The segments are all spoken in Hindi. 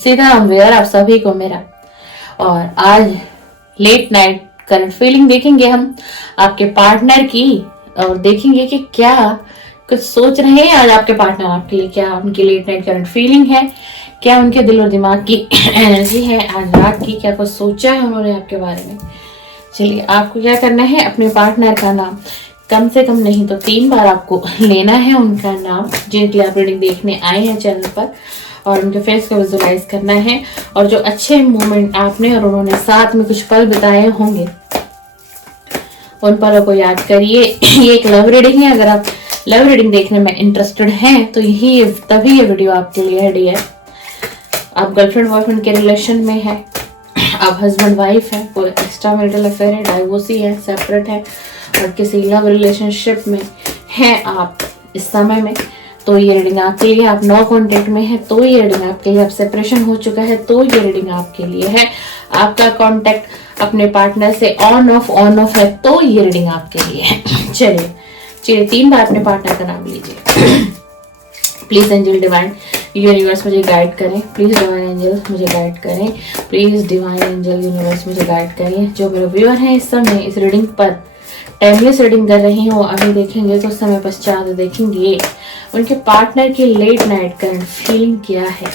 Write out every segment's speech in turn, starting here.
सीताराम वेयर आप सभी को मेरा। और आज लेट नाइट करंट फीलिंग देखेंगे हम आपके पार्टनर की, और देखेंगे कि क्या कुछ सोच रहे हैं आज आपके पार्टनर आपके लिए, क्या उनकी लेट नाइट करंट फीलिंग है, क्या उनके दिल और दिमाग की एनर्जी है आज रात की, क्या कुछ सोचा है उन्होंने आपके बारे में। चलिए, आपको क्या करना है, अपने पार्टनर का नाम कम से कम नहीं तो 3 बार आपको लेना है, उनका नाम जिनकी आप रीडिंग देखने आए हैं चैनल पर, और उनके फेस को विजुअलाइज करना है। और जो अच्छे मोमेंट आपने और उन्होंने साथ में कुछ पल बिताए होंगे उन पलों को याद करिए। ये एक लव रीडिंग है, अगर आप लव रीडिंग देखने में इंटरेस्टेड हैं तो तभी ये वीडियो आपके लिए है डियर। आप गर्लफ्रेंड बॉयफ्रेंड के रिलेशन में है, आप हस्बैंड वाइफ है, कोई एक्स्ट्रा मैरिटल अफेयर है, डाइवोर्सी है, सेपरेट है, और किसी लव रिलेशनशिप में हैं आप इस समय में, तो ये रीडिंग आपके लिए। आप नो कॉन्टेक्ट में है तो ये रीडिंग आपके लिए। आप सेपरेशन हो चुका है तो ये रीडिंग आपके लिए है। आपका कॉन्टेक्ट अपने पार्टनर से ऑन ऑफ है तो ये रीडिंग आपके लिए है। चलिए 3 बार अपने पार्टनर का नाम लीजिए। प्लीज एंजल डिवाइन यूनिवर्स मुझे गाइड करें, प्लीज डिवाइन एंजल मुझे गाइड करें, प्लीज डिवाइन एंजल यूनिवर्स मुझे गाइड करें। जो मेरे व्यूअर हैं इस समय इस रीडिंग पर टाइमलेस रीडिंग कर रही हूँ, अभी देखेंगे कुछ समय पश्चात देखेंगे उनके पार्टनर की लेट नाइट करंट फीलिंग क्या है,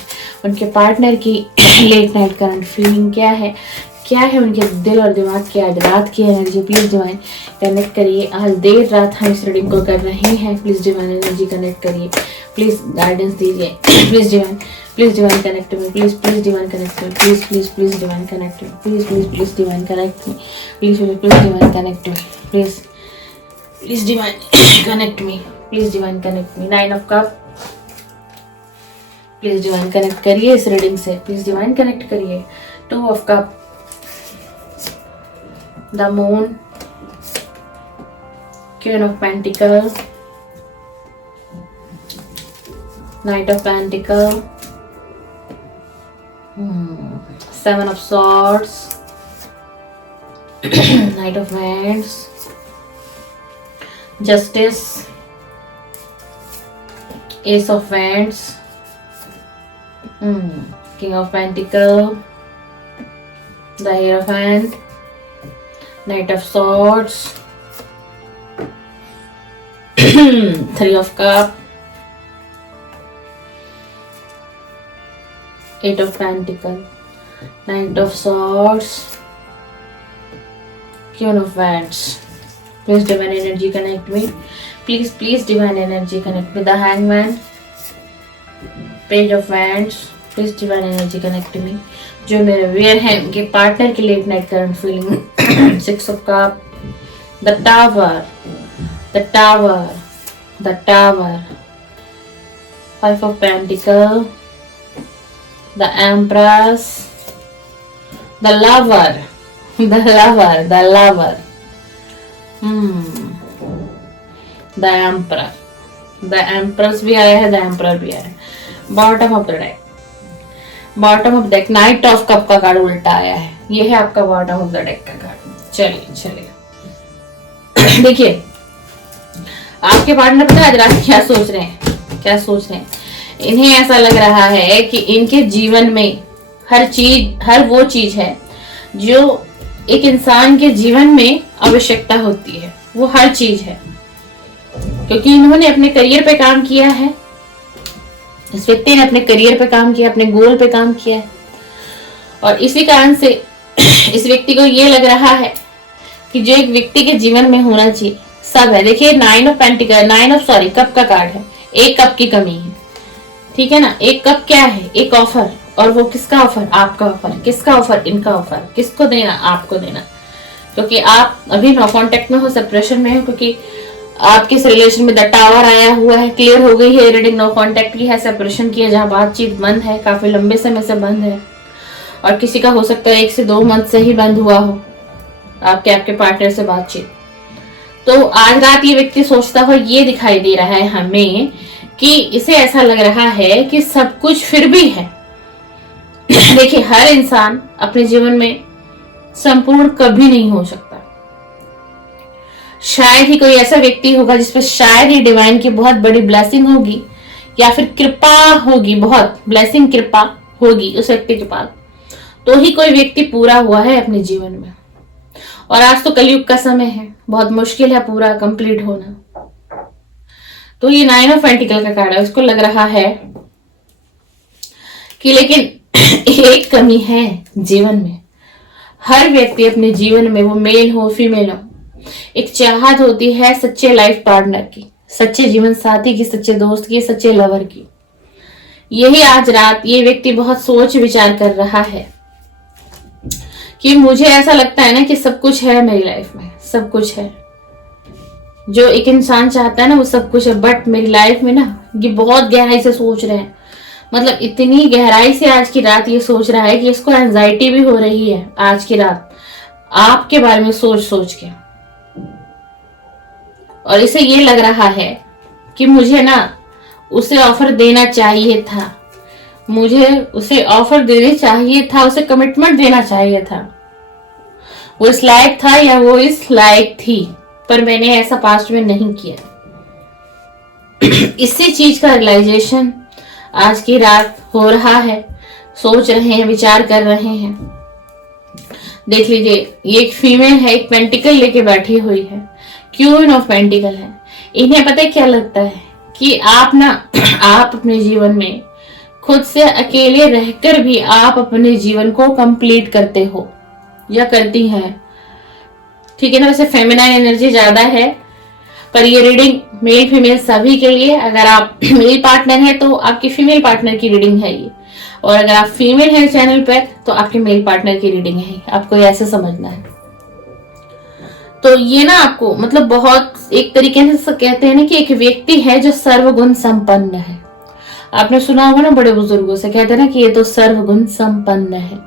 उनके पार्टनर की लेट नाइट करंट फीलिंग क्या है उनके दिल और दिमाग की आज रात की एनर्जी। प्लीज डिवाइन कनेक्ट करिए। आज देर रात हम इस रीडिंग को कर रहे हैं, प्लीज डिवाइन एनर्जी कनेक्ट करिए, प्लीज गाइडेंस दीजिए। Please divine connect me, please divine connect me, please divine connect me, please divine connect me, please divine connect me, please divine connect me, please divine connect me. 9 of cup, please divine connect करिए इस रीडिंग से, प्लीज डिवाइन कनेक्ट करिए। 2 of cup, the moon, queen of pentacle, night of pentacle, 7 of swords, night of wands, justice, ace of wands, king of pentacle, the hierophant, knight of swords, 3 of cup, 8 of pentacle, knight of swords, queen of wands. Please divine energy connect me, please divine energy connect me। The hangman, page of wands, please divine energy connect me। जो मेरे वेयर हैं उनके पार्टनर की late night current feeling. 6 of cup, the tower, 5 of pentacle, the empress, the lover, the empress भी आया है, द एम्परर भी आया है। Bottom of the deck, night of cup का कार्ड उल्टा आया है, ये है आपका बॉटम ऑफ द डेक का कार्ड। चलिए देखिए आपके पार्टनर पता है आज रात क्या सोच रहे हैं। इन्हें ऐसा लग रहा है कि इनके जीवन में हर वो चीज है जो एक इंसान के जीवन में आवश्यकता होती है, वो हर चीज है, क्योंकि इन्होंने अपने करियर पे काम किया है। इस व्यक्ति ने अपने करियर पे काम किया, अपने गोल पे काम किया है, और इसी कारण से इस व्यक्ति को ये लग रहा है कि जो एक व्यक्ति के जीवन में होना चाहिए सब है। देखिए 9 ऑफ पेंटिकल, कप का कार्ड है, एक कप की कमी है, ठीक है ना। एक कप क्या है, एक ऑफर, और वो किसका ऑफर, आपका ऑफर। किसका ऑफर, इनका ऑफर। किसको देना, आपको देना, क्योंकि आप अभी नो कॉन्टेक्ट में हो, सेपरेशन में हो, क्योंकि आपके इस रिलेशन में द टावर आया हुआ है। क्लियर हो गई है रीडिंग, नो कॉन्टेक्ट की है, सेपरेशन की है, जहाँ बातचीत बंद है, काफी लंबे समय से बंद है, और किसी का हो सकता है 1 से 2 मंथ से ही बंद हुआ हो आपके पार्टनर से बातचीत। तो आज रात ये व्यक्ति सोचता हो, ये दिखाई दे रहा है हमें कि इसे ऐसा लग रहा है कि सब कुछ फिर भी है। देखिए हर इंसान अपने जीवन में संपूर्ण कभी नहीं हो सकता। शायद ही कोई ऐसा व्यक्ति होगा जिस पर शायद ही डिवाइन की बहुत बड़ी ब्लेसिंग होगी, या फिर कृपा होगी, बहुत ब्लेसिंग कृपा होगी उस व्यक्ति के पास, तो ही कोई व्यक्ति पूरा हुआ है अपने जीवन में। और आज तो कलयुग का समय है, बहुत मुश्किल है पूरा कंप्लीट होना। तो ये 9 ऑफ पेंटिकल का कार्ड है, उसको लग रहा है कि लेकिन एक कमी है जीवन में। हर व्यक्ति अपने जीवन में, वो मेल हो फीमेल हो, एक चाहत होती है सच्चे लाइफ पार्टनर की, सच्चे जीवन साथी की, सच्चे दोस्त की, सच्चे लवर की। यही आज रात ये व्यक्ति बहुत सोच विचार कर रहा है कि मुझे ऐसा लगता है ना कि सब कुछ है मेरी लाइफ में, सब कुछ है जो एक इंसान चाहता है ना, वो सब कुछ है, बट मेरी लाइफ में ना ये बहुत गहराई से सोच रहे हैं। मतलब इतनी गहराई से आज की रात ये सोच रहा है कि इसको एंजाइटी भी हो रही है आज की रात आपके बारे में सोच सोच के। और इसे ये लग रहा है कि मुझे ना उसे ऑफर देना चाहिए था, मुझे उसे ऑफर देने चाहिए था, उसे कमिटमेंट देना चाहिए था। वो इस लायक था या वो इस लायक थी, पर मैंने ऐसा पास्ट में नहीं किया। इसी चीज का रियलाइजेशन आज की रात हो रहा है, सोच रहे हैं, विचार कर रहे हैं। देख लीजिए, ये एक फीमेल है, एक पेंटिकल लेके बैठी हुई है, क्वीन ऑफ पेंटिकल है। इन्हें पता है क्या लगता है कि आप अपने जीवन में खुद से अकेले रहकर भी आप अपने जीवन को कंप्लीट करते हो या करती हैं। ठीक है ना, वैसे फेमिनाइन एनर्जी ज्यादा है, पर ये रीडिंग मेल फीमेल सभी के लिए। अगर आप मेल पार्टनर है तो आपकी फीमेल पार्टनर की रीडिंग है ये, और अगर आप फीमेल है चैनल पर तो आपके मेल पार्टनर की रीडिंग है। आपको ऐसे समझना है। तो ये ना आपको मतलब बहुत एक तरीके से कहते हैं ना कि एक व्यक्ति है जो सर्वगुण संपन्न है। आपने सुना होगा ना बड़े बुजुर्गों से, कहते हैं ना कि ये तो सर्वगुण संपन्न है।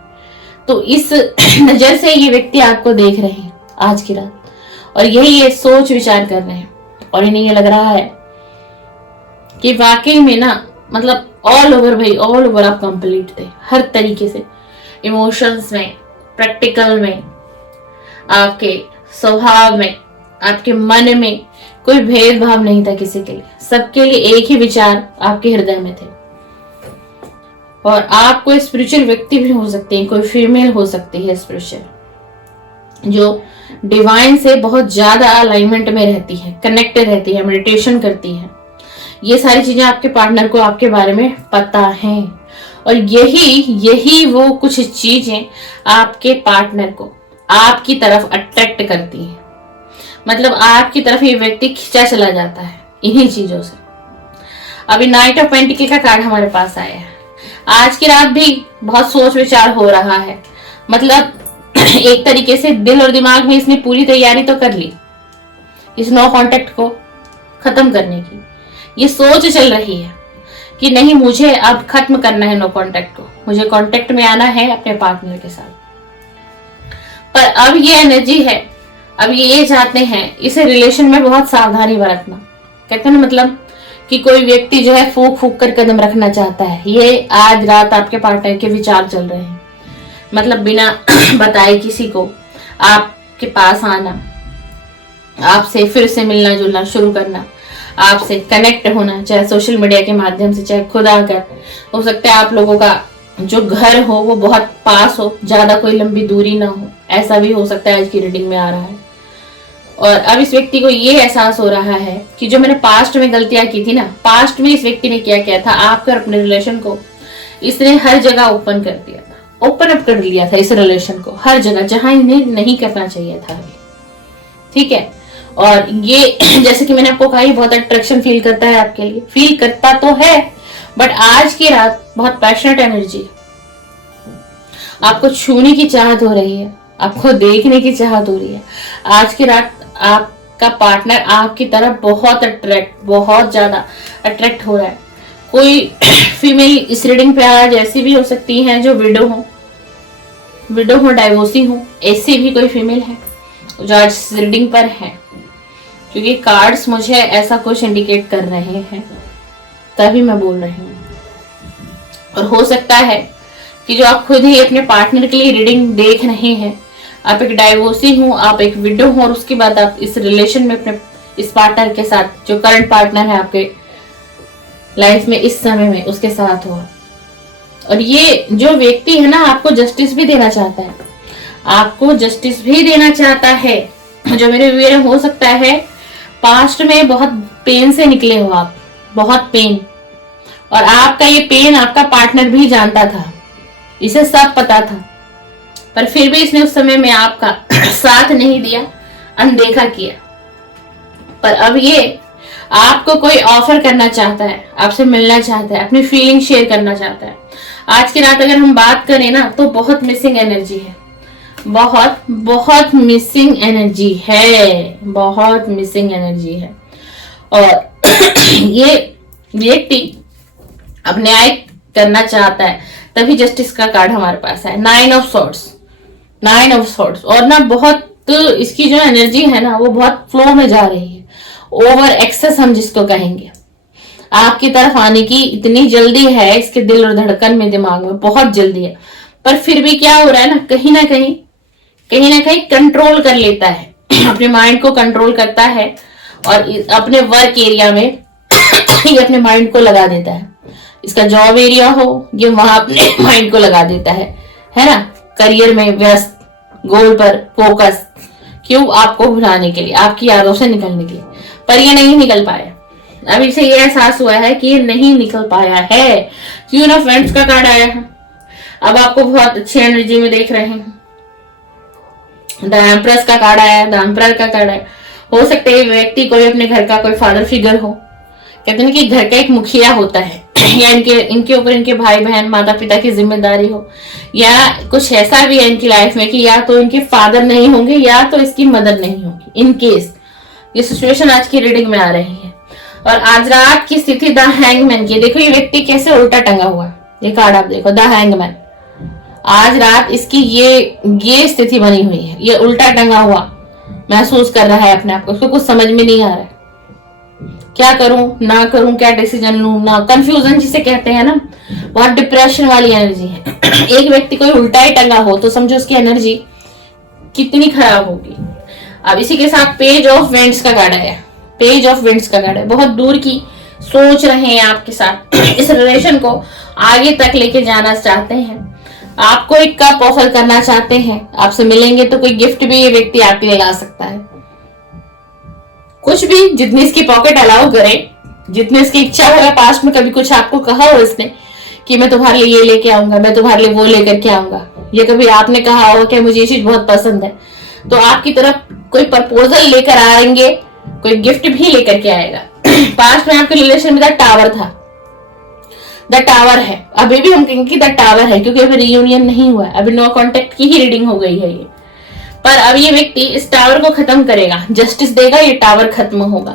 तो इस नजर से ये व्यक्ति आपको देख रहे हैं आज की रात, और यही ये सोच विचार कर रहे हैं। और इन्हें ये लग रहा है कि वाकई में ना मतलब ऑल ओवर भाई, ऑल ओवर आप कंप्लीट थे हर तरीके से, इमोशंस में, प्रैक्टिकल में, आपके स्वभाव में, आपके मन में कोई भेदभाव नहीं था किसी के लिए। सबके लिए एक ही विचार आपके हृदय में थे। और आप कोई स्पिरिचुअल व्यक्ति भी हो सकते हैं, कोई फीमेल हो सकती है स्पिरिचुअल, जो डिवाइन से बहुत ज्यादा अलाइनमेंट में रहती है, कनेक्टेड रहती है, मेडिटेशन करती है। ये सारी चीजें आपके पार्टनर को आपके बारे में पता है, और यही वो कुछ चीजें आपके पार्टनर को आपकी तरफ अट्रैक्ट करती हैं। मतलब आपकी तरफ ये व्यक्ति खींचा चला जाता है इन्हीं चीजों से। अभी नाइट ऑफ पेंटिकल का कार्ड हमारे पास आया है। आज की रात भी बहुत सोच विचार हो रहा है। मतलब एक तरीके से दिल और दिमाग में इसने पूरी तैयारी तो कर ली इस नो कांटेक्ट को खत्म करने की। ये सोच चल रही है कि नहीं, मुझे अब खत्म करना है नो कांटेक्ट को, मुझे कांटेक्ट में आना है अपने पार्टनर के साथ। पर अब ये एनर्जी है, अब ये चाहते हैं इसे रिलेशन में बहुत सावधानी बरतना। कहते हैं ना मतलब कि कोई व्यक्ति जो है फूक फूक कर कदम रखना चाहता है। ये आज रात आपके पार्टनर के विचार चल रहे हैं। मतलब बिना बताए किसी को आपके पास आना, आपसे फिर से मिलना जुलना शुरू करना, आपसे कनेक्ट होना, चाहे सोशल मीडिया के माध्यम से, चाहे खुद आकर। हो सकता है आप लोगों का जो घर हो वो बहुत पास हो, ज्यादा कोई लंबी दूरी ना हो, ऐसा भी हो सकता है आज की रीडिंग में आ रहा है। और अब इस व्यक्ति को ये एहसास हो रहा है कि जो मैंने पास्ट में गलतियां की थी ना, पास्ट में इस व्यक्ति ने क्या किया था, आपका अपने रिलेशन को इसने हर जगह ओपन कर दिया था, ओपन अप कर लिया था इस रिलेशन को हर जगह, जहां इन्हें नहीं करना चाहिए था अभी। ठीक है, और ये जैसे कि मैंने आपको कहा, ये बहुत अट्रैक्शन फील करता है आपके लिए, फील करता तो है, बट आज की रात बहुत पैशनेट एनर्जी, आपको छूने की चाहत हो रही है, आपको देखने की चाहत हो रही है। आज की रात आपका पार्टनर आपकी तरफ बहुत ज्यादा अट्रैक्ट हो रहा है। कोई फीमेल इस रीडिंग पे आज ऐसी भी हो सकती है जो विडो हो, डाइवोर्सी हो, ऐसी भी कोई फीमेल है जो आज इस रीडिंग पर है, क्योंकि कार्ड्स मुझे ऐसा कुछ इंडिकेट कर रहे हैं, तभी मैं बोल रही हूँ। और हो सकता है कि जो आप खुद ही अपने पार्टनर के लिए रीडिंग देख रहे हैं, आप एक डाइवोर्सी हो, आप एक विडो हो, और उसके बाद आप इस रिलेशन में अपने इस पार्टनर के साथ, जो करंट पार्टनर है आपके लाइफ में इस समय में, उसके साथ हो, और ये जो व्यक्ति है ना, आपको जस्टिस भी देना चाहता है, आपको जस्टिस भी देना चाहता है। जो मेरे व्यूअर, हो सकता है पास्ट में बहुत पेन से निकले हो आप, बहुत पेन, और आपका ये पेन आपका पार्टनर भी जानता था, इसे सब पता था, पर फिर भी इसने उस समय में आपका साथ नहीं दिया, अनदेखा किया। पर अब ये आपको कोई ऑफर करना चाहता है, आपसे मिलना चाहता है, अपनी फीलिंग शेयर करना चाहता है। आज की रात अगर हम बात करें ना, तो बहुत मिसिंग एनर्जी है, बहुत बहुत मिसिंग एनर्जी है, बहुत मिसिंग एनर्जी है। और ये व्यक्ति अब न्याय करना चाहता है, तभी जस्टिस का कार्ड हमारे पास है, 9 ऑफ सॉर्ड्स, 9 ऑफ सॉर्ड्स। और ना बहुत इसकी जो एनर्जी है ना, वो बहुत फ्लो में जा रही है, ओवर एक्सेस हम जिसको कहेंगे। आपकी तरफ आने की इतनी जल्दी है इसके दिल और धड़कन में, दिमाग में बहुत जल्दी है, पर फिर भी क्या हो रहा है ना, कहीं ना कहीं कंट्रोल कर लेता है, अपने माइंड को कंट्रोल करता है, और अपने वर्क एरिया में ये अपने माइंड को लगा देता है। इसका जॉब एरिया हो, ये वहां अपने माइंड को लगा देता है ना, करियर में व्यस्त, गोल पर फोकस, क्यों? आपको भुलाने के लिए, आपकी यादों से निकलने के लिए। पर ये नहीं निकल पाया। अब इसे ये एहसास हुआ है कि ये नहीं निकल पाया है। क्यों ना फ्रेंड्स का कार्ड आया है। अब आपको बहुत अच्छी एनर्जी में देख रहे हैं। द एम्प्रेस का कार्ड आया है, द एम्परर का कार्ड आया। हो सकता है व्यक्ति कोई अपने घर का कोई फादर फिगर हो, कहते हैं कि घर का एक मुखिया होता है, या इनके ऊपर इनके भाई बहन माता पिता की जिम्मेदारी हो, या कुछ ऐसा भी है इनकी लाइफ में कि या तो इनके फादर नहीं होंगे या तो इसकी मदर नहीं होगी। इन केस ये सिचुएशन आज की रीडिंग में आ रही है। और आज रात की स्थिति द हैंगमैन की, देखो ये व्यक्ति कैसे उल्टा टंगा हुआ है, ये कार्ड आप देखो, द हैंगमैन। आज रात इसकी ये स्थिति बनी हुई है, ये उल्टा टंगा हुआ महसूस कर रहा है अपने आप को, उसको कुछ समझ में नहीं आ रहा है, क्या करूं ना करूं, क्या डिसीजन लूं ना, कंफ्यूजन जिसे कहते हैं ना, बहुत डिप्रेशन वाली एनर्जी है। एक व्यक्ति कोई उल्टा ही टंगा हो तो समझो उसकी एनर्जी कितनी खराब होगी। अब इसी के साथ पेज ऑफ वेंड्स का कार्ड है, पेज ऑफ वेंड्स का कार्ड है। बहुत दूर की सोच रहे हैं आपके साथ, इस रिलेशन को आगे तक लेके जाना चाहते हैं, आपको एक कप ऑफर करना चाहते हैं, आपसे मिलेंगे तो कोई गिफ्ट भी ये व्यक्ति आपके लिए ला सकता है, कुछ भी, जितनी इसकी पॉकेट अलाउ करे, जितनी इसकी इच्छा होगा। पास्ट में कभी कुछ आपको कहा हो इसने कि मैं तुम्हारे लिए ये लेके आऊंगा, मैं तुम्हारे लिए वो लेकर के आऊंगा, या कभी आपने कहा होगा कि मुझे ये चीज बहुत पसंद है, तो आपकी तरफ कोई प्रपोजल लेकर आएंगे, कोई गिफ्ट भी लेकर के आएगा। पास्ट में आपके रिलेशन में द टावर था, द टावर है, अभी भी हम कहेंगे द टावर है, क्योंकि अभी रियूनियन नहीं हुआ है, अभी नो कॉन्टेक्ट की ही रीडिंग हो गई है ये। पर अब ये व्यक्ति इस टावर को खत्म करेगा, जस्टिस देगा, ये टावर खत्म होगा,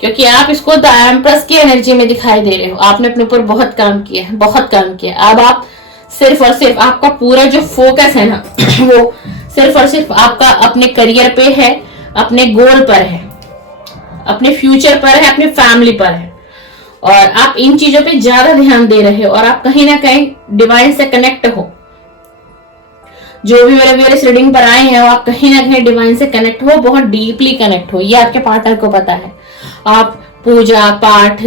क्योंकि आप इसको द एम्प्रेस की एनर्जी में दिखाई दे रहे हो। आपने अपने ऊपर बहुत काम किया है, बहुत काम किया। अब आप सिर्फ और सिर्फ, आपका पूरा जो फोकस है ना, वो सिर्फ और सिर्फ आपका अपने करियर पे है, अपने गोल पर है, अपने फ्यूचर पर है, अपनी फैमिली पर है, और आप इन चीजों पे ज्यादा ध्यान दे रहे हो, और आप कहीं ना कहीं डिवाइन से कनेक्ट हो। जो भी मेरे व्यूअर्स रीडिंग पर आए हैं, आप कहीं ना कहीं डिवाइन से कनेक्ट हो, बहुत डीपली कनेक्ट हो, ये आपके पार्टनर को पता है। आप पूजा पाठ,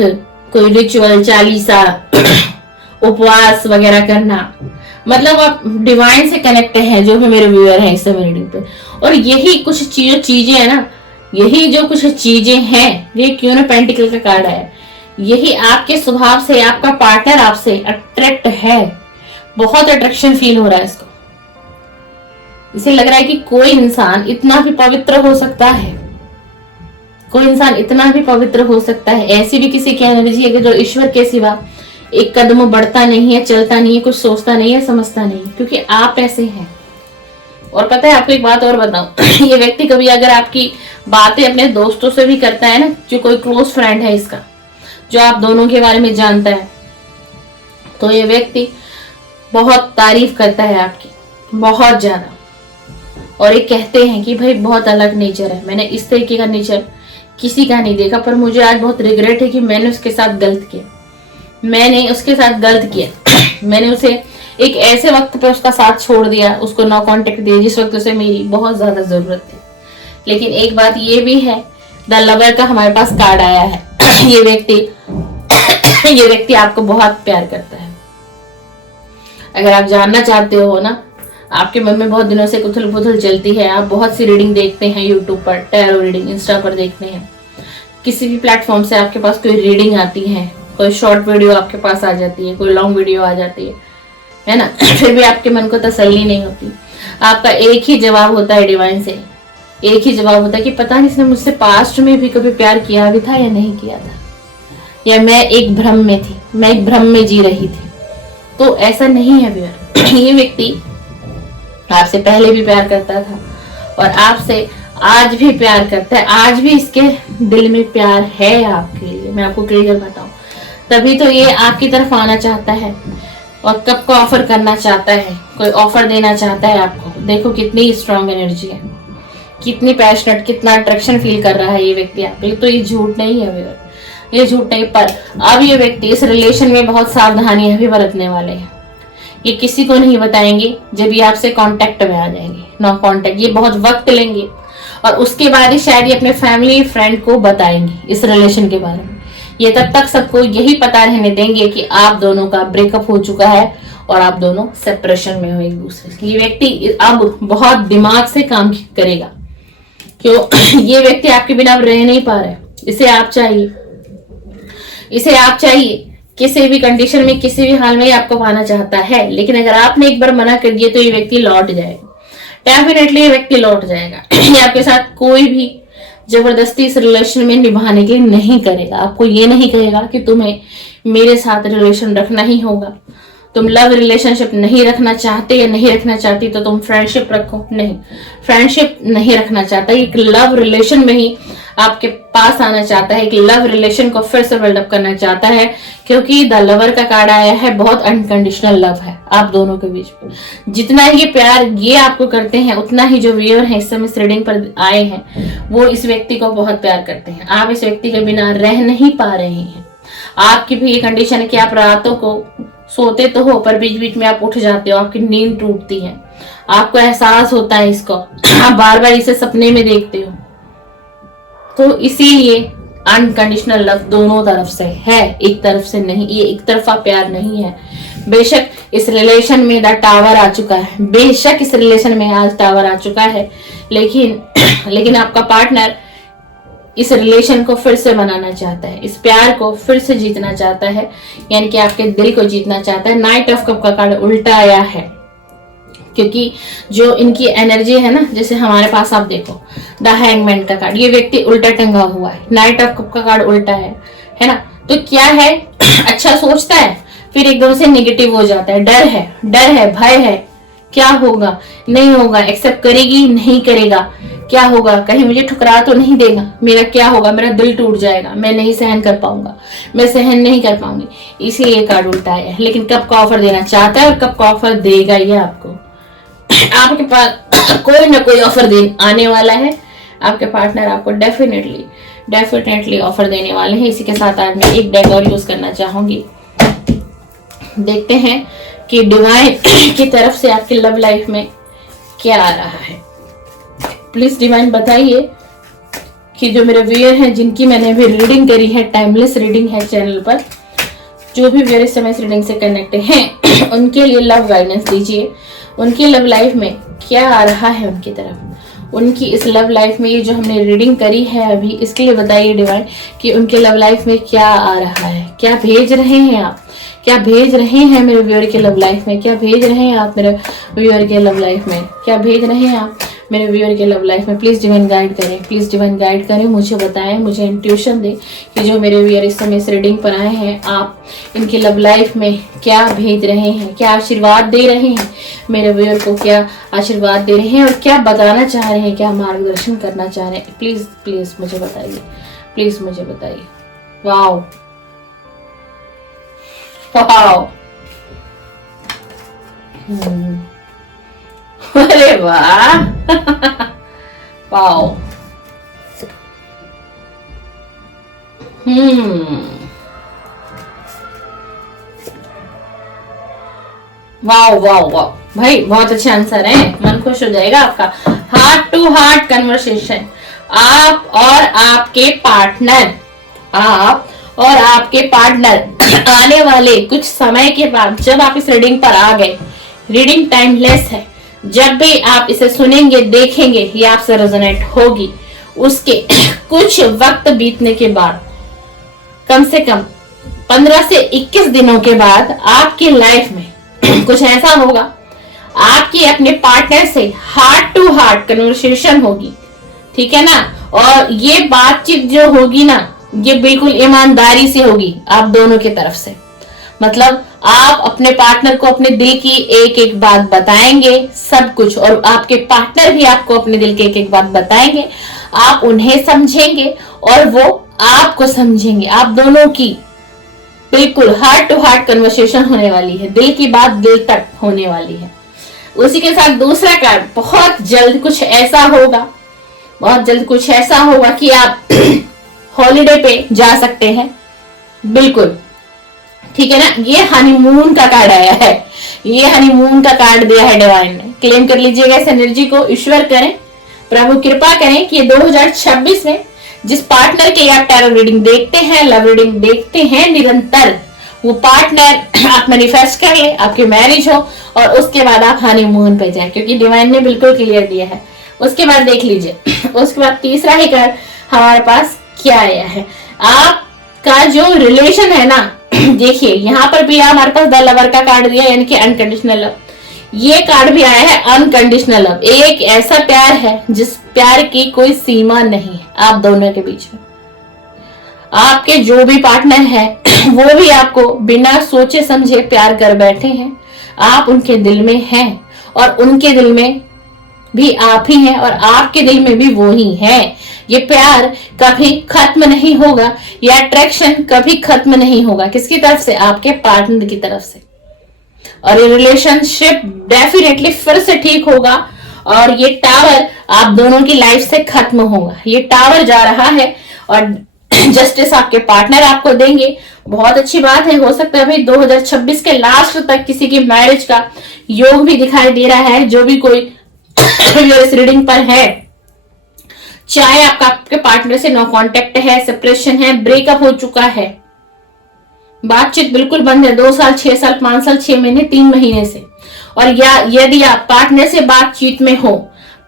कोई रिचुअल, चालीसा, उपवास वगैरह करना, मतलब आप डिवाइन से कनेक्ट हैं, जो भी मेरे व्यूअर हैं इस समय रीडिंग पे। और यही कुछ चीजें है ना, यही जो कुछ चीजें हैं, ये क्यों ना पेंटिकल का कार्ड है, यही आपके स्वभाव से, आपका पार्टनर आपसे अट्रैक्ट है, बहुत अट्रैक्शन फील हो रहा है इसको। इसे लग रहा है कि कोई इंसान इतना भी पवित्र हो सकता है, कोई इंसान इतना भी पवित्र हो सकता है। ऐसी भी किसी की एनर्जी है कि जो ईश्वर के सिवा एक कदम बढ़ता नहीं है, चलता नहीं है, कुछ सोचता नहीं है, समझता नहीं, क्योंकि आप ऐसे हैं। और पता है आपको एक बात और बताऊं, ये व्यक्ति कभी अगर आपकी बातें अपने दोस्तों से भी करता है ना, जो कोई क्लोज फ्रेंड है इसका, जो आप दोनों के बारे में जानता है, तो ये व्यक्ति बहुत तारीफ करता है आपकी, बहुत ज्यादा। और ये कहते हैं कि भाई बहुत अलग नेचर है, मैंने इस तरीके का नेचर किसी का नहीं देखा, पर मुझे आज बहुत रिग्रेट है कि मैंने उसके साथ गलत किया, मैंने उसके साथ गलत किया। मैंने उसे एक ऐसे वक्त पे उसका साथ छोड़ दिया, उसको नो कांटेक्ट दिया, जिस वक्त उसे मेरी बहुत ज्यादा जरूरत थी। लेकिन एक बात ये भी है, द लवर का हमारे पास कार्ड आया है। ये व्यक्ति आपको बहुत प्यार करता है, अगर आप जानना चाहते हो ना, आपके मन में बहुत दिनों से उथल पुथल चलती है, आप बहुत सी रीडिंग देखते हैं यूट्यूब पर, टैरो रीडिंग इंस्टा पर देखते हैं, किसी भी प्लेटफॉर्म से आपके पास कोई रीडिंग आती है, कोई शॉर्ट वीडियो आपके पास आ जाती है, कोई लॉन्ग वीडियो आ जाती है ना, फिर भी आपके मन को तसल्ली नहीं होती। आपका एक ही जवाब होता है डिवाइन से, एक ही जवाब होता है कि पता नहीं इसने मुझसे पास्ट में भी कभी प्यार किया भी था या नहीं किया था, या मैं एक भ्रम में थी, मैं एक भ्रम में जी रही थी। तो ऐसा नहीं है व्यूअर, ये व्यक्ति आपसे पहले भी प्यार करता था और आपसे आज भी प्यार करता है, आज भी इसके दिल में प्यार है आपके लिए। मैं आपको क्लियर बताऊं, तभी तो ये आपकी तरफ आना चाहता है और कब को ऑफर करना चाहता है, कोई ऑफर देना चाहता है आपको। देखो कितनी स्ट्रांग एनर्जी है, कितनी पैशनेट, कितना अट्रैक्शन फील कर रहा है ये व्यक्ति आपके लिए। तो ये झूठ नहीं है व्यूअर, ये झूठ नहीं। पर अब ये व्यक्ति इस रिलेशन में बहुत सावधानियां भी बरतने वाले हैं। ये किसी को नहीं बताएंगे, जब ये आपसे कांटेक्ट में आ जाएंगे, नो कांटेक्ट, ये बहुत वक्त लेंगे और उसके बाद ही शायद ये अपने फैमिली फ्रेंड को बताएंगे इस रिलेशन के बारे में। ये तब तक सबको यही पता रहने देंगे कि आप दोनों का ब्रेकअप हो चुका है और आप दोनों सेपरेशन में हो एक दूसरे से। ये व्यक्ति अब बहुत दिमाग से काम करेगा, क्यों ये व्यक्ति आपके बिना अब रह नहीं पा रहा है। इसे आप चाहिए, इसे आप चाहिए, किसी भी कंडीशन में, किसी भी हाल में आपको पाना चाहता है। लेकिन अगर आपने एक बार मना कर दिया तो ये व्यक्ति लौट जाएगा, डेफिनेटली ये व्यक्ति लौट जाएगा। ये आपके साथ कोई भी जबरदस्ती इस रिलेशन में निभाने के लिए नहीं करेगा। आपको ये नहीं कहेगा कि तुम्हें मेरे साथ रिलेशन रखना ही होगा, तुम लव रिलेशनशिप नहीं रखना चाहते या नहीं रखना चाहती तो तुम फ्रेंडशिप रखो। नहीं, फ्रेंडशिप नहीं रखना चाहता, एक लव रिलेशन में ही आपके पास आना चाहता है, एक लव रिलेशन को फिर से बिल्डअप करना चाहता है, क्योंकि द लवर का कार्ड आया है, बहुत अनकंडीशनल लव है आप दोनों के बीच में। जितना ये प्यार ये आपको करते हैं, उतना ही जो व्यूअर हैं इस समय इस रीडिंग पर आए हैं वो इस व्यक्ति को बहुत प्यार करते हैं। आप इस व्यक्ति के बिना रह नहीं पा रहे हैं। आपकी भी ये कंडीशन है कि आप रातों को सोते तो हो पर बीच बीच में आप उठ जाते हो, आपकी नींद टूटती है, आपको एहसास होता है इसको, आप बार बार इसे सपने में देखते हो। तो इसीलिए अनकंडीशनल लव दोनों तरफ से है, एक तरफ से नहीं। ये एक तरफा प्यार नहीं है। बेशक इस रिलेशन में द टावर आ चुका है, बेशक इस रिलेशन में आज टावर आ चुका है, लेकिन आपका पार्टनर इस रिलेशन को फिर से बनाना चाहता है, इस प्यार को फिर से जीतना चाहता है, यानी कि आपके दिल को जीतना चाहता है। नाइट ऑफ कप का कार्ड उल्टा आया है, क्योंकि जो इनकी एनर्जी है ना, जैसे हमारे पास आप देखो द हैंगमैन का कार्ड, ये व्यक्ति उल्टा टंगा हुआ है, नाइट ऑफ कप का कार्ड उल्टा है ना। तो क्या है, अच्छा सोचता है फिर एकदम से नेगेटिव हो जाता है, डर है, भय है, क्या होगा नहीं होगा, एक्सेप्ट करेगी नहीं करेगा, क्या होगा, कहीं मुझे ठुकरा तो नहीं देगा, मेरा क्या होगा, मेरा दिल टूट जाएगा, मैं नहीं सहन कर पाऊंगा, मैं सहन नहीं कर पाऊंगी, इसीलिए कार्ड उल्टा है। लेकिन कब का ऑफर देना चाहता है और कब का ऑफर देगा ये आपको, आपके पास कोई ना कोई ऑफर आने वाला है। आपके पार्टनर आपको डेफिनेटली ऑफर देने वाले हैं। इसी के साथ आज मैं एक डेक और यूज करना चाहूंगी। देखते हैं कि डिवाइन की तरफ से आपकी लव लाइफ में क्या आ रहा है। प्लीज डिवाइन बताइए कि जो मेरे व्यूअर हैं, जिनकी मैंने अभी रीडिंग करी है, टाइमलेस रीडिंग है चैनल पर, जो भी व्यूअर इस समय इस रीडिंग से कनेक्टेड हैं, उनके लिए लव गाइडेंस दीजिए। उनकी लव लाइफ में क्या आ रहा है उनकी तरफ, उनकी इस लव लाइफ में ये जो हमने रीडिंग करी है अभी, इसके लिए बताइए डिवाइन कि उनके लव लाइफ में क्या आ रहा है, क्या भेज रहे हैं आप, क्या भेज रहे हैं मेरे व्यूअर के लव लाइफ में, क्या भेज रहे हैं आप मेरे व्यूअर के लव लाइफ में, क्या भेज रहे हैं आप मेरे व्यूअर के लव लाइफ में। प्लीज डिवाइन गाइड करें, प्लीज डिवाइन गाइड करें, मुझे बताएं, मुझे इंट्यूशन दें कि जो मेरे व्यूअर इस समय इस रीडिंग पर आए हैं, आप इनकी लव लाइफ में क्या भेज रहे हैं, क्या आशीर्वाद दे रहे हैं मेरे व्यूअर को, क्या आशीर्वाद दे रहे हैं और क्या बताना चाह रहे हैं, क्या मार्गदर्शन करना चाह रहे हैं। प्लीज प्लीज मुझे बताइए, प्लीज मुझे बताइए। वाओ वाओ, अरे वाह, वाओ, वाओ वाओ वाओ भाई, बहुत अच्छे आंसर है, मन खुश हो जाएगा आपका। हार्ट टू हार्ट कन्वर्सेशन, आप और आपके पार्टनर, आप और आपके पार्टनर आने वाले कुछ समय के बाद जब आप इस रीडिंग पर आ गए, रीडिंग टाइमलेस है, जब भी आप इसे सुनेंगे देखेंगे ये आपसे रेजोनेट होगी। उसके कुछ वक्त बीतने के बाद, कम से कम 15 से 21 दिनों के बाद आपकी लाइफ में कुछ ऐसा होगा, आपकी अपने पार्टनर से हार्ट टू हार्ट कन्वर्सेशन होगी, ठीक है ना। और ये बातचीत जो होगी ना, ये बिल्कुल ईमानदारी से होगी आप दोनों की तरफ से। मतलब आप अपने पार्टनर को अपने दिल की एक एक बात बताएंगे, सब कुछ, और आपके पार्टनर भी आपको अपने दिल की एक एक बात बताएंगे। आप उन्हें समझेंगे और वो आपको समझेंगे। आप दोनों की बिल्कुल हार्ट टू हार्ट कन्वर्सेशन होने वाली है, दिल की बात दिल तक होने वाली है। उसी के साथ दूसरा कार्ड, बहुत जल्द कुछ ऐसा होगा, बहुत जल्द कुछ ऐसा होगा कि आप हॉलिडे पे जा सकते हैं, बिल्कुल, ठीक है ना। ये हनीमून का कार्ड आया है, ये हनीमून का कार्ड दिया है डिवाइन ने। क्लेम कर लीजिएगा इस एनर्जी को। ईश्वर करें, प्रभु कृपा करें कि 2026 में जिस पार्टनर के आप टैरो रीडिंग देखते हैं, लव रीडिंग देखते हैं निरंतर, वो पार्टनर आप मैनिफेस्ट कर ले, आपकी मैरिज हो और उसके बाद आप हनीमून पे जाए, क्योंकि डिवाइन ने बिल्कुल क्लियर दिया है। उसके बाद देख लीजिए, उसके बाद तीसरा ही कार्ड हमारे पास क्या आया है, आपका जो रिलेशन है ना, देखिए यहाँ पर भी हमारे पास द लवर का कार्ड दिया, यानी कि अनकंडीशनल लव। ये कार्ड भी आया है अनकंडीशनल लव। एक ऐसा प्यार है जिस प्यार की कोई सीमा नहीं है आप दोनों के बीच में। आपके जो भी पार्टनर है वो भी आपको बिना सोचे समझे प्यार कर बैठे हैं। आप उनके दिल में हैं और उनके दिल में भी आप ही हैं और आपके दिल में भी वो ही है। ये प्यार कभी खत्म नहीं होगा, ये अट्रैक्शन कभी खत्म नहीं होगा। किसकी तरफ से? आपके पार्टनर की तरफ से। और ये रिलेशनशिप डेफिनेटली फिर से ठीक होगा और ये टावर आप दोनों की लाइफ से खत्म होगा। ये टावर जा रहा है और जस्टिस आपके पार्टनर आपको देंगे। बहुत अच्छी बात है। हो सकता है भाई 2026 के लास्ट तक किसी की मैरिज का योग भी दिखाई दे रहा है। जो भी कोई इस रीडिंग पर है, चाहे आपके पार्टनर से नो कांटेक्ट है, सेपरेशन है, ब्रेकअप हो चुका है, बातचीत बिल्कुल बंद है 2 साल, 6 साल, 5 साल, 6 महीने, 3 महीने से, और या यदि आप पार्टनर से बातचीत में हो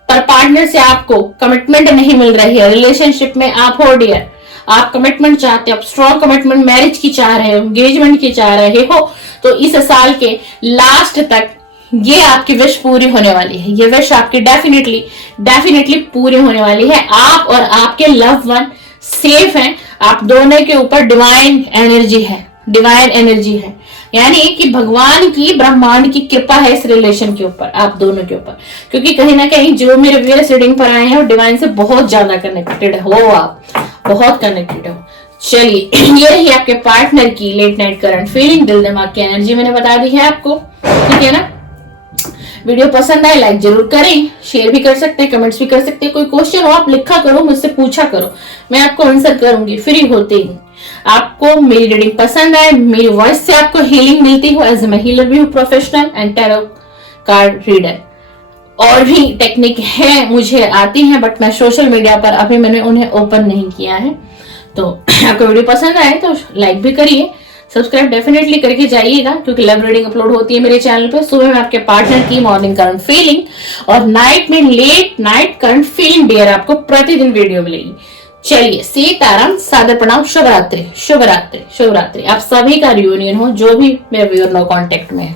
पर पार्टनर से आपको कमिटमेंट नहीं मिल रही है, रिलेशनशिप में आप हो डियर, आप कमिटमेंट चाहते हो, आप स्ट्रॉन्ग कमिटमेंट मैरिज की चाह रहे हो, एंगेजमेंट की चाह रहे हो, तो इस साल के लास्ट तक ये आपकी विश पूरी होने वाली है। ये विश आपकी डेफिनेटली पूरी होने वाली है। आप और आपके लव वन सेफ हैं। आप दोनों के ऊपर डिवाइन एनर्जी है, यानी कि भगवान की, ब्रह्मांड की कृपा है इस रिलेशन के ऊपर, आप दोनों के ऊपर। क्योंकि कहीं ना कहीं जो मेरे व्यूअर्स रीडिंग पर आए हैं वो डिवाइन से बहुत ज्यादा कनेक्टेड हो, आप बहुत कनेक्टेड हो। चलिए, ये रही आपके पार्टनर की लेट नाइट करंट फीलिंग, दिल दिमाग की एनर्जी मैंने बता दी है आपको, ठीक है ना। वीडियो पसंद आए लाइक जरूर करें, शेयर भी कर सकते हैं, कमेंट्स भी कर सकते हैं। कोई क्वेश्चन हो आप लिखा करो, मुझसे पूछा करो, मैं आपको आंसर करूंगी फ्री होते ही। आपको मेरी रीडिंग पसंद आए, मेरी वॉइस से आपको हीलिंग मिलती हो, एज मैं हीलर भी हूँ, professional and tarot card reader. और भी टेक्निक है मुझे आती हैं, बट मैं सोशल मीडिया पर अभी मैंने उन्हें ओपन नहीं किया है। तो आपको वीडियो पसंद आए तो लाइक भी करिए, सब्सक्राइब डेफिनेटली करके जाइएगा, क्योंकि लव रीडिंग अपलोड होती है मेरे चैनल पे। सुबह में आपके पार्टनर की मॉर्निंग करंट फीलिंग और नाइट में late night current feeling dear आपको प्रतिदिन वीडियो मिलेगी। चलिए, सीताराम, सादर प्रणाम, शुभ रात्रि, शुभ रात्रि, शुभ रात्रि। आप सभी का रियूनियन हो, जो भी मेरे व्यूअर नो कांटेक्ट में है।